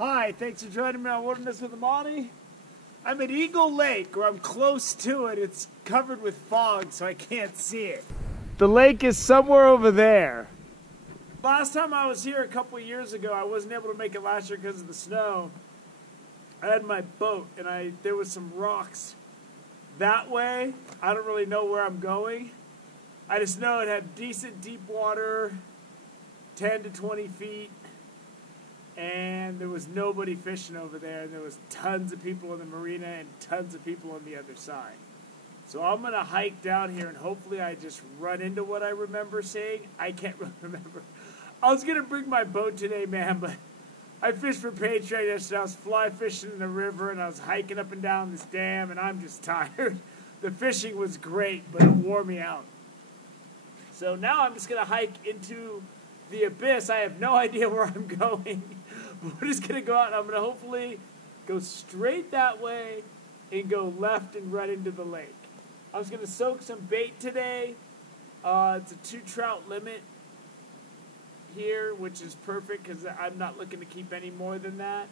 Hi, thanks for joining me on Wilderness with Amani. I'm at Eagle Lake, or I'm close to it. It's covered with fog, so I can't see it. The lake is somewhere over there. Last time I was here a couple of years ago, I wasn't able to make it last year because of the snow. I had my boat, and there was some rocks that way. I don't really know where I'm going. I just know it had decent deep water, 10 to 20 feet. And there was nobody fishing over there, and there was tons of people in the marina and tons of people on the other side. So I'm going to hike down here, and hopefully I just run into what I remember seeing. I can't really remember. I was going to bring my boat today, man, but I fished for Page Trout yesterday. I was fly fishing in the river, and I was hiking up and down this dam, and I'm just tired. The fishing was great, but it wore me out. So now I'm just going to hike into the abyss. I have no idea where I'm going. We're just going to go out, and I'm going to hopefully go straight that way and go left and right into the lake. I was going to soak some bait today. It's a 2 trout limit here, which is perfect because I'm not looking to keep any more than that.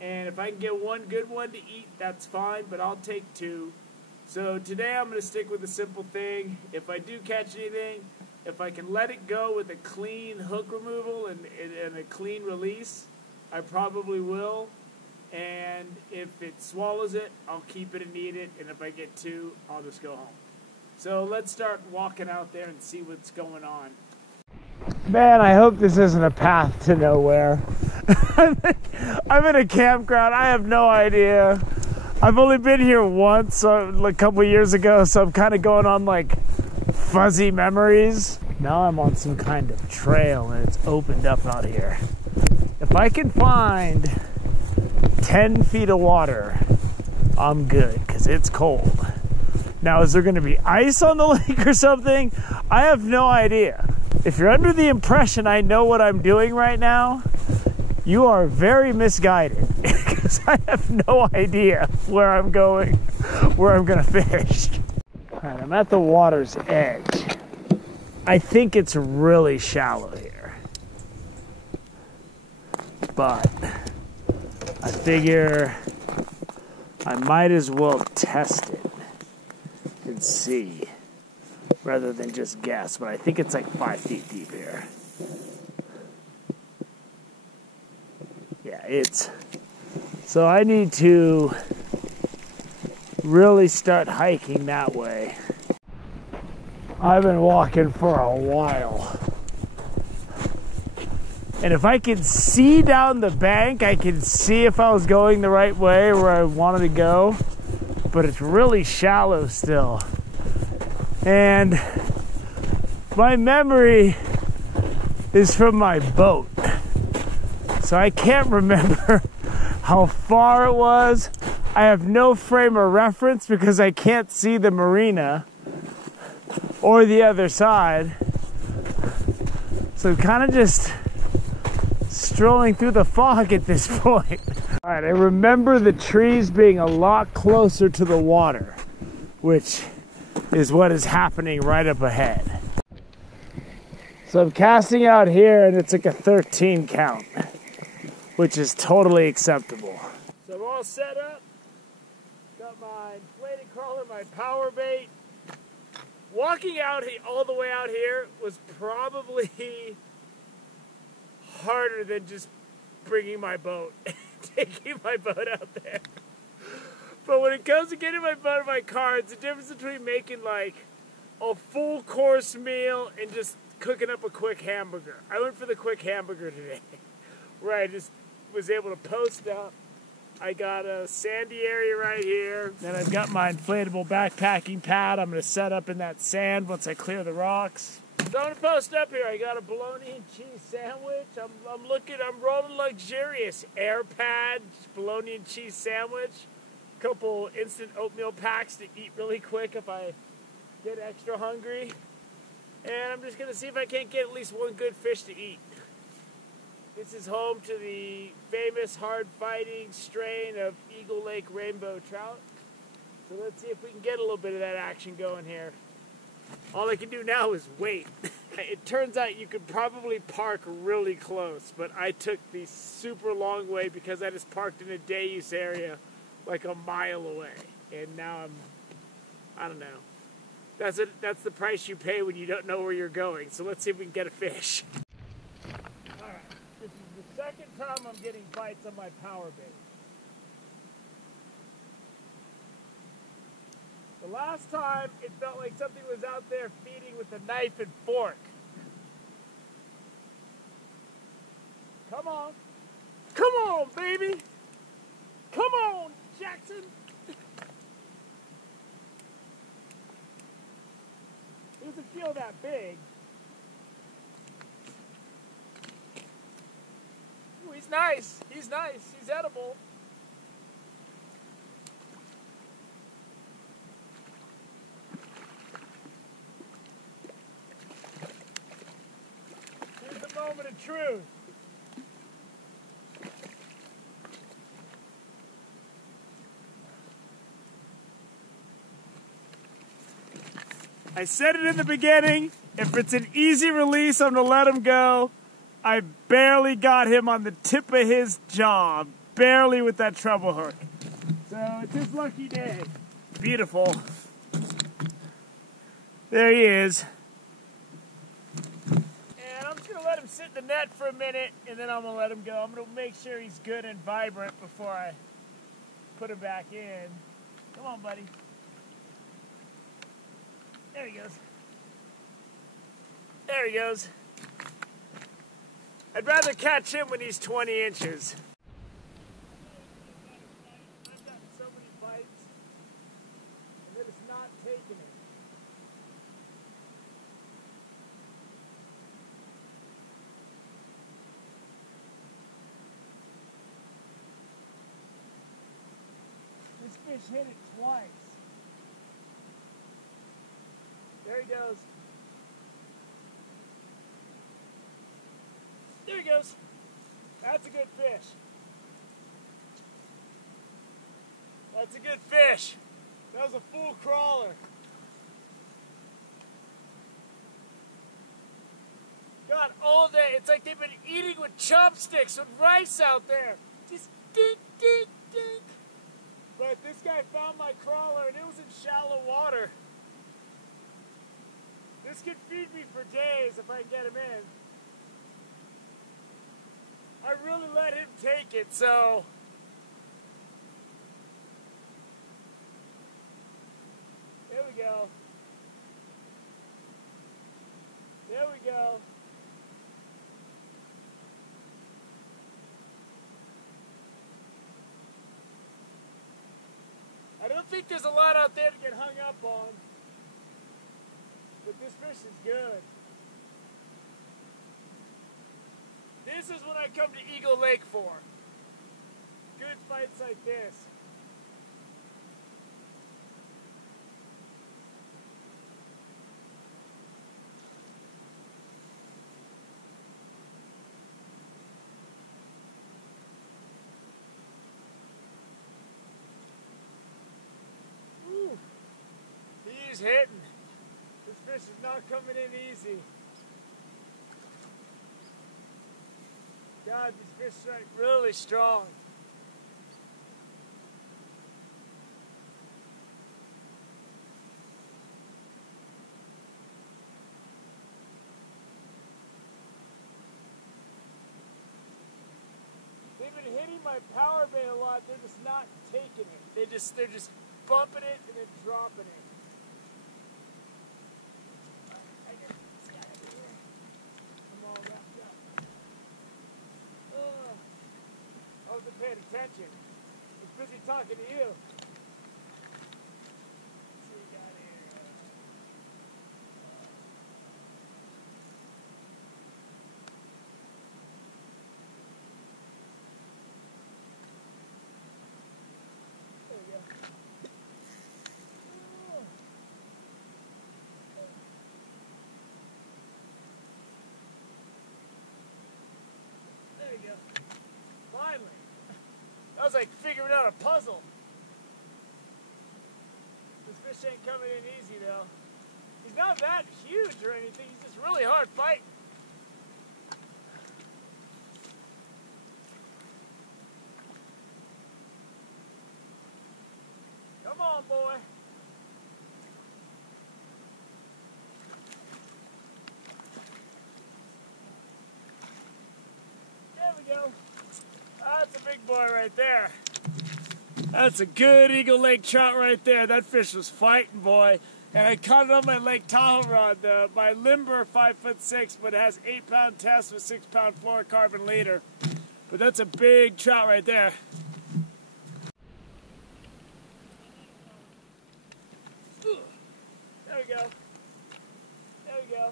And if I can get one good one to eat, that's fine, but I'll take 2. So today I'm going to stick with a simple thing. If I do catch anything, if I can let it go with a clean hook removal and a clean release, I probably will. And if it swallows it, I'll keep it and eat it. And if I get 2, I'll just go home. So let's start walking out there and see what's going on. Man, I hope this isn't a path to nowhere. I'm in a campground. I have no idea. I've only been here once, a couple years ago, so I'm kind of going on like fuzzy memories. Now I'm on some kind of trail and it's opened up out here. If I can find 10 feet of water, I'm good because it's cold. Now, is there going to be ice on the lake or something? I have no idea. If you're under the impression I know what I'm doing right now, you are very misguided because I have no idea where I'm going, where I'm going to fish. All right, I'm at the water's edge. I think it's really shallow here, but I figure I might as well test it and see rather than just guess, but I think it's like 5 feet deep here. Yeah, so I need to really start hiking that way. I've been walking for a while. And if I could see down the bank, I could see if I was going the right way where I wanted to go. But it's really shallow still. And my memory is from my boat. So I can't remember how far it was. I have no frame of reference because I can't see the marina or the other side. So I'm kind of just strolling through the fog at this point. All right, I remember the trees being a lot closer to the water, which is what is happening right up ahead. So I'm casting out here and it's like a 13 count, which is totally acceptable. So I'm all set up. Got my inflated crawler, my power bait. Walking out all the way out here was probably harder than just bringing my boat, taking my boat out there. But when it comes to getting my boat in my car, it's the difference between making like a full course meal and just cooking up a quick hamburger. I went for the quick hamburger today, where I just was able to post up. I got a sandy area right here. Then I've got my inflatable backpacking pad. I'm going to set up in that sand once I clear the rocks. So I'm going to post up here. I got a bologna and cheese sandwich. I'm rolling luxurious. Air pad, bologna and cheese sandwich. A couple instant oatmeal packs to eat really quick if I get extra hungry. And I'm just going to see if I can't get at least one good fish to eat. This is home to the famous hard-fighting strain of Eagle Lake rainbow trout. So let's see if we can get a little bit of that action going here. All I can do now is wait, It turns out you could probably park really close, but I took the super long way because I just parked in a day use area like a mile away. And now I don't know. That's the price you pay when you don't know where you're going. So let's see if we can get a fish. Alright, this is the second time I'm getting bites on my power bait. The last time, it felt like something was out there feeding with a knife and fork. Come on. Come on, baby. Come on, Jackson. It doesn't feel that big. Ooh, he's nice. He's nice. He's edible. Here's the moment of truth. I said it in the beginning, if it's an easy release, I'm gonna let him go. I barely got him on the tip of his jaw, barely with that treble hook. So it's his lucky day. Beautiful. There he is. And I'm just gonna let him sit in the net for a minute, and then I'm gonna let him go. I'm gonna make sure he's good and vibrant before I put him back in. Come on, buddy. There he goes. There he goes. I'd rather catch him when he's 20 inches. I've gotten so many bites, and they're just not taking it. This fish hit it twice. There he goes. There he goes. That's a good fish. That's a good fish. That was a full crawler. God, all day. It's like they've been eating with chopsticks with rice out there. Just dink, dink, dink. But this guy found my crawler and it was in shallow water. This could feed me for days if I can get him in. I really let him take it, so... There we go. There we go. I don't think there's a lot out there to get hung up on. But this fish is good. This is what I come to Eagle Lake for. Good fights like this. Woo. He's hitting. This fish is not coming in easy. God, these fish are really strong. They've been hitting my power bait a lot. They're just not taking it. They're just bumping it and then dropping it. I wasn't paying attention. I was busy talking to you. Let's see what we got here. There we go. There you go. Finally. That was like figuring out a puzzle. This fish ain't coming in easy though. He's not that huge or anything, he's just really hard fighting. Come on, boy. There we go. That's a big boy right there. That's a good Eagle Lake trout right there. That fish was fighting, boy. And I caught it on my Lake Tahoe rod. My limber 5'6", but it has 8-pound test with 6-pound fluorocarbon leader. But that's a big trout right there. There we go. There we go.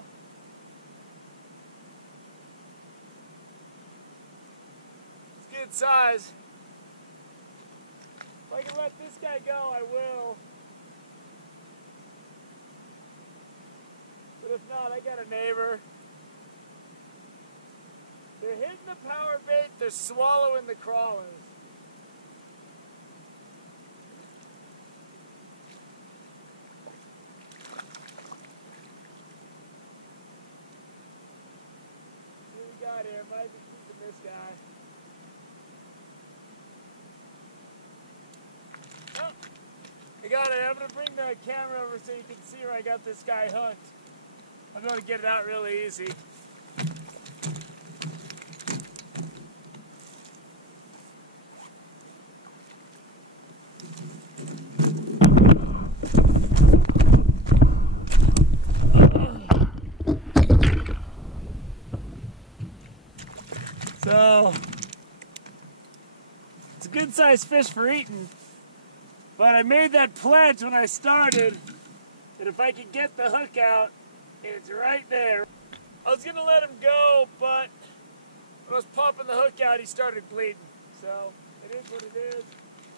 It's good size. If I can let this guy go, I will. But if not, I got a neighbor. They're hitting the power bait, they're swallowing the crawlers. See what we got here, might be keeping this guy. Oh, I got it. I'm going to bring the camera over so you can see where I got this guy hooked. I'm going to get it out really easy. So, it's a good sized fish for eating, but I made that pledge when I started that if I could get the hook out, it's right there. I was going to let him go, but when I was popping the hook out, he started bleeding. So, it is what it is.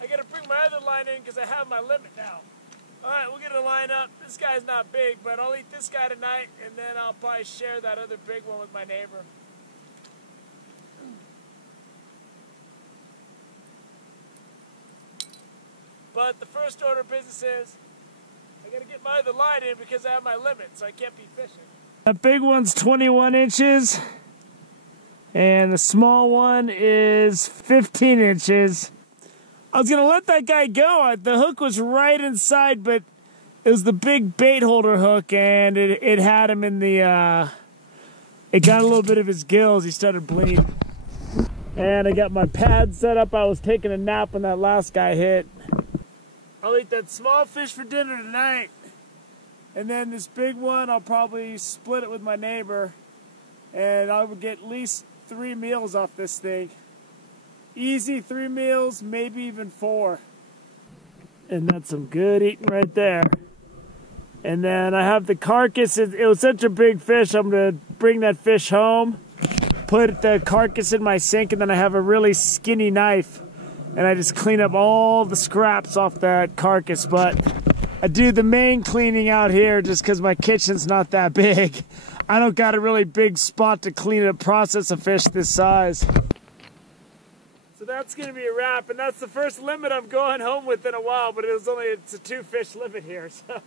I got to bring my other line in because I have my limit now. Alright, we'll get a line up. This guy's not big, but I'll eat this guy tonight, and then I'll probably share that other big one with my neighbor. But the first order of business is I gotta get my other line in because I have my limit, so I can't be fishing. That big one's 21 inches, and the small one is 15 inches. I was gonna let that guy go. The hook was right inside, but it was the big bait holder hook, and it had him in the, it got a little bit of his gills. He started bleeding. And I got my pad set up. I was taking a nap when that last guy hit. I'll eat that small fish for dinner tonight. And then this big one, I'll probably split it with my neighbor. And I would get at least 3 meals off this thing. Easy 3 meals, maybe even 4. And that's some good eating right there. And then I have the carcass. It was such a big fish, I'm going to bring that fish home, put the carcass in my sink, and then I have a really skinny knife. And I just clean up all the scraps off that carcass. But I do the main cleaning out here just because my kitchen's not that big. I don't got a really big spot to clean up, process a fish this size. So that's going to be a wrap, and that's the first limit I'm going home with in a while, but it's a 2-fish limit here, so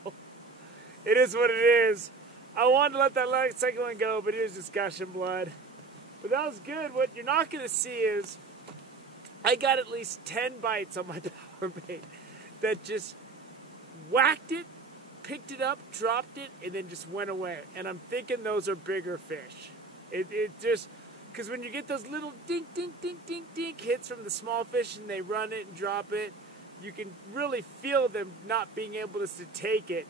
it is what it is. I wanted to let that second one go, but it was just gushing blood. But that was good. What you're not going to see is I got at least 10 bites on my power bait that just whacked it, picked it up, dropped it, and then just went away. And I'm thinking those are bigger fish. It just, because when you get those little dink, dink, dink, dink, dink hits from the small fish and they run it and drop it, you can really feel them not being able to take it.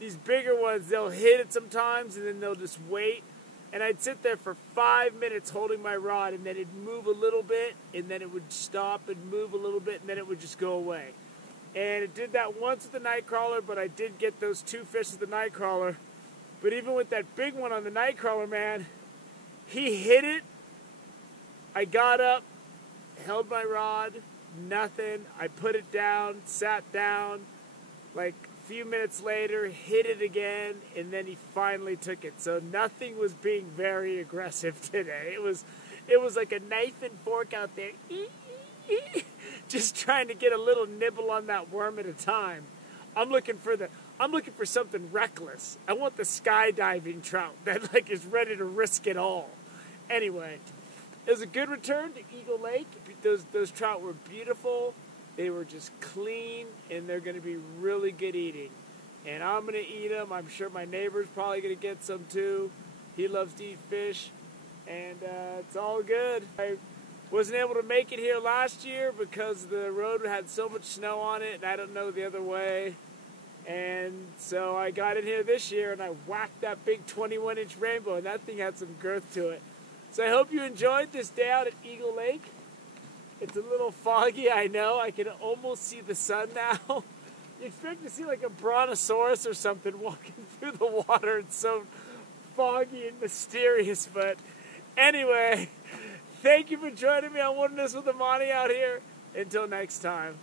These bigger ones, they'll hit it sometimes and then they'll just wait. And I'd sit there for 5 minutes holding my rod, and then it'd move a little bit, and then it would stop and move a little bit, and then it would just go away. And it did that once with the night crawler, but I did get those 2 fish with the night crawler. But even with that big one on the night crawler, man, he hit it. I got up, held my rod, nothing. I put it down, sat down, like few minutes later, hit it again, and then he finally took it. So nothing was being very aggressive today. It was like a knife and fork out there, just trying to get a little nibble on that worm at a time. I'm looking for something reckless. I want the skydiving trout that like is ready to risk it all. Anyway, it was a good return to Eagle Lake. Those trout were beautiful. They were just clean, and they're going to be really good eating. And I'm going to eat them. I'm sure my neighbor's probably going to get some too. He loves to eat fish, and it's all good. I wasn't able to make it here last year because the road had so much snow on it, and I don't know the other way. And so I got in here this year, and I whacked that big 21-inch rainbow, and that thing had some girth to it. So I hope you enjoyed this day out at Eagle Lake. It's a little foggy, I know. I can almost see the sun now. You expect to see like a brontosaurus or something walking through the water. It's so foggy and mysterious. But anyway, thank you for joining me on Wilderness with Amani out here. Until next time.